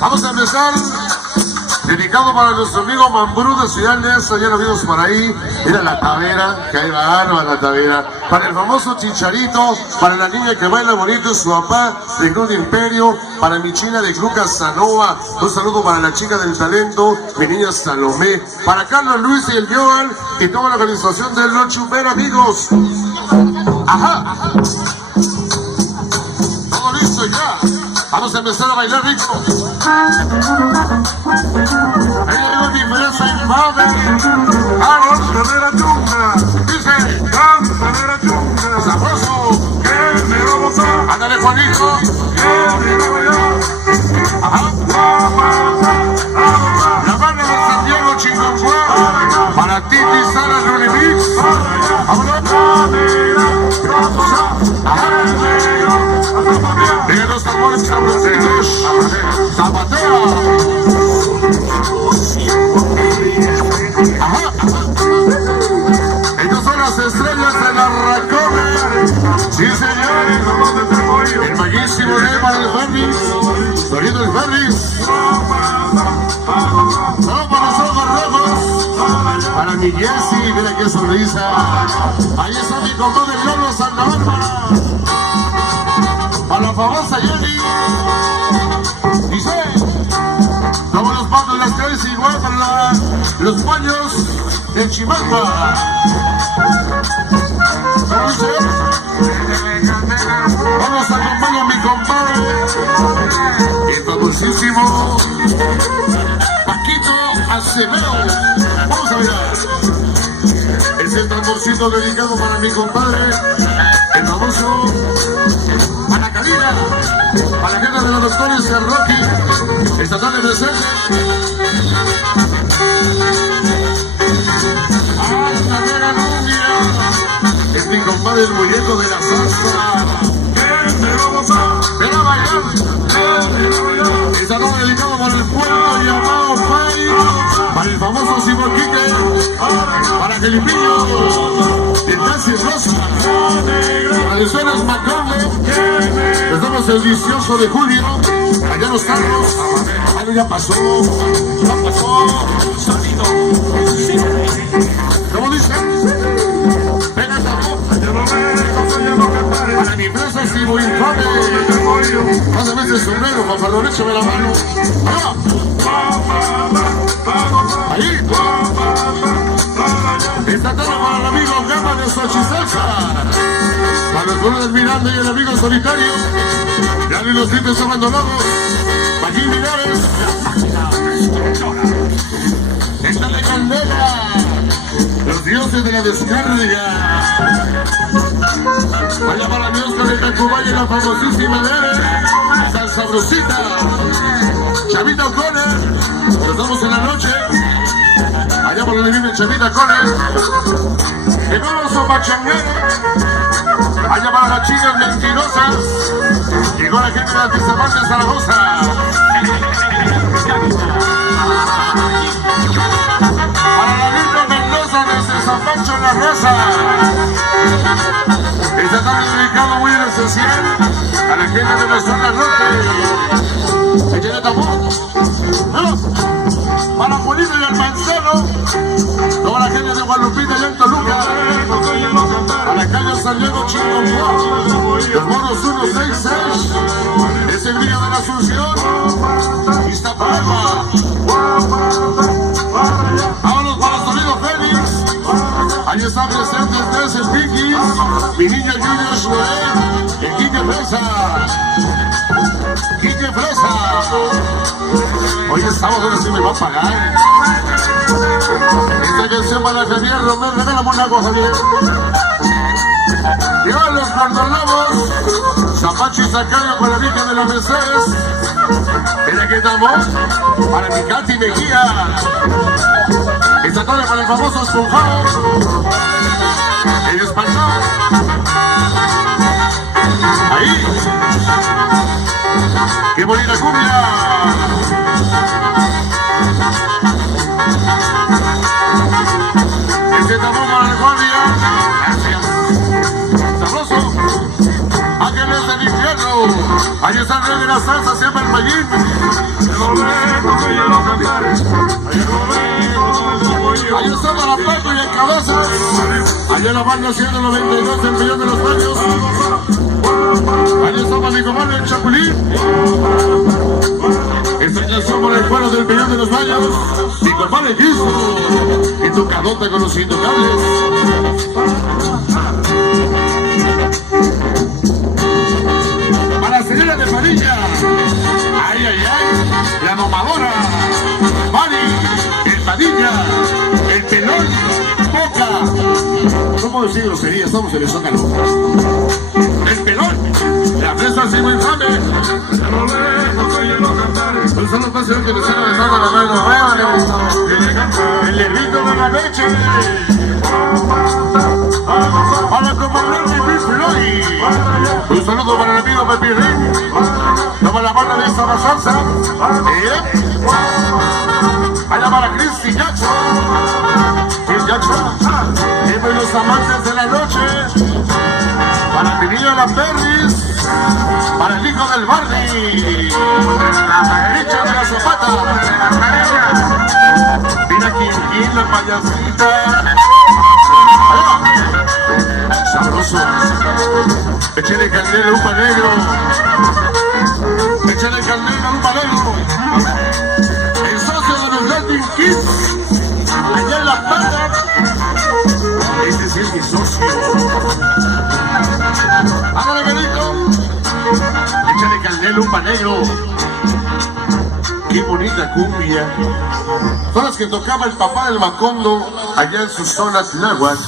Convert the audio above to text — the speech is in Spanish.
Vamos a empezar. Dedicado para nuestro amigo Mambrú de Ciudad Neza, ya lo vimos por ahí. Mira la Tavera, que ahí va la Tavera. Para el famoso Chicharito, para la niña que baila bonito, su papá de Club Imperio, para mi china de Club Casanova, un saludo para la chica del talento, mi niña Salomé, para Carlos Luis y el Joan y toda la organización del Noche Umbera, amigos. Ajá. Todo listo ya. Vamos a empezar a bailar rico. Ahí llegó mi presa infame. Cantanera chunga. Dice, cantanera chunga. Sabroso. Que me va a botar. Ándale, Juanito. Que me va a bailar. Ajá. La banda de San Diego, Chihuahua. Para Titi, Sara, Runimix. Vámonos. De los tambores cabrones, zapatea. Ajá. Ellos son las estrellas de la Racone. Sí, señores. El maguísimo de para el Ferris. Sonido el Ferris. Todo para los ojos rojos. Para mi Jessy, mira qué sonrisa. Ahí está mi compadre Lolo Santa Bárbara. Para la famosa Jenny. Dice, como los patos, las calles igual para los paños de Chimalpa. Vamos a acompañar a mi compadre, el famosísimo Paquito Acevedo. Vamos a mirar. Es el tamborcito dedicado para mi compadre, el famoso Anacalina, para la gente de los doctores de Rocky, esta tarde presente. Cantanera Rubia, es mi compadre el muñeco de la salsa. Ven a bailar. Esta tarde dedicado para el pueblo llamado Pai, para el famoso Simón Quique, para Felipillo, el Nancy Rosa, para las zonas Macondo. Estamos el 18 de julio, allá en los carros. Algo ya pasó, sonido. ¿Cómo dicen? Venga, para mi empresa es muy infame. Pásame ese sombrero, papá, échame la mano. Ahí. Esta tarde para el amigo Gama de Xochisalsa. Para los pueblos del Miranda y el amigo solitario. Ya ni los dientes abandonados. Paquín Linares. Esta de Candela. Los dioses de la descarga. Vaya para mi Oscar de Tacubaya y la famosísima de San Sabrosita. Chavita O'Connor. Nos vamos en la noche. Allá por donde vive Chavita O'Connor. El famoso Machanguero. Allá para las chicas mentirosas. Llegó la gente de Antizapán de Zaragoza. Para la Virgen Mendoza desde San Pancho en la Rosa. Esta tarde dedicado muy en especial a la gente de la zona norte. ¿Quién es tambor? Para Juanito y el Manzano. Toda la gente de Guadalupita y en Toluca. A la calle San Diego, Chihuahua. Los moros 166. Es el día de la Asunción. Iztapalapa. Vámonos para el sonido Félix. Ahí están presentes 13 Piquis. Mi niño Junior Joel. El Quique Fresa. Quique Fresa. Hoy estamos, ahora sí me va a pagar. Esta canción para Javier Romero. Regálame una cosa, Javier. Llevan los Cordolobos. Zapacho y Zacayo para la Virgen de la Mercedes. Mira que estamos para mi Katy Mejía. Esta tarde para el famoso Esponjado. El Espantado. Ahí. ¡Qué bonita cumbia! Este tambor para la guardia. Gracias. Sabroso. Ángeles del infierno. Ahí está el rey de la salsa, se llama el Mayín. Ahí está Marapaco y el Cabezas. Allá la banda 192 del Millón de los Baños. Ahí está mi comadre el Chapulín. Esta canción por el pueblo del Millón de los Baños. Mi compadre Cristo. Y tu cadota con los intocables. Para la señora de Padilla. Ay, ay, ay. La domadora. Mari. El Padilla. El Pelón. Boca. No puedo decir grosería, estamos en el Zócalo. El Pelón. La fresa así muy infame. Un solo paso que le sale de Santa la mano. El negrito de la leche. Para el comandante Luis Floyd. Un saludo para el amigo Pepi Rey. Para la banda de esta salsa. Allá para Christy Jackson. Chris Jackson. Y los amantes de la noche. Para mi niña La Perris. Para el hijo del Barney. Richard de la Zapata. Mira aquí la payasita. Sabroso. Échale candela a un negro. Échale candela a un negro. El socio de los Latin Kids. Allá en La Plata. Ese sí es mi socio. Hágale, Benito. Échale candela a un negro. Qué bonita cumbia. Son las que tocaba el papá del Macondo allá en su zona Tláhuac.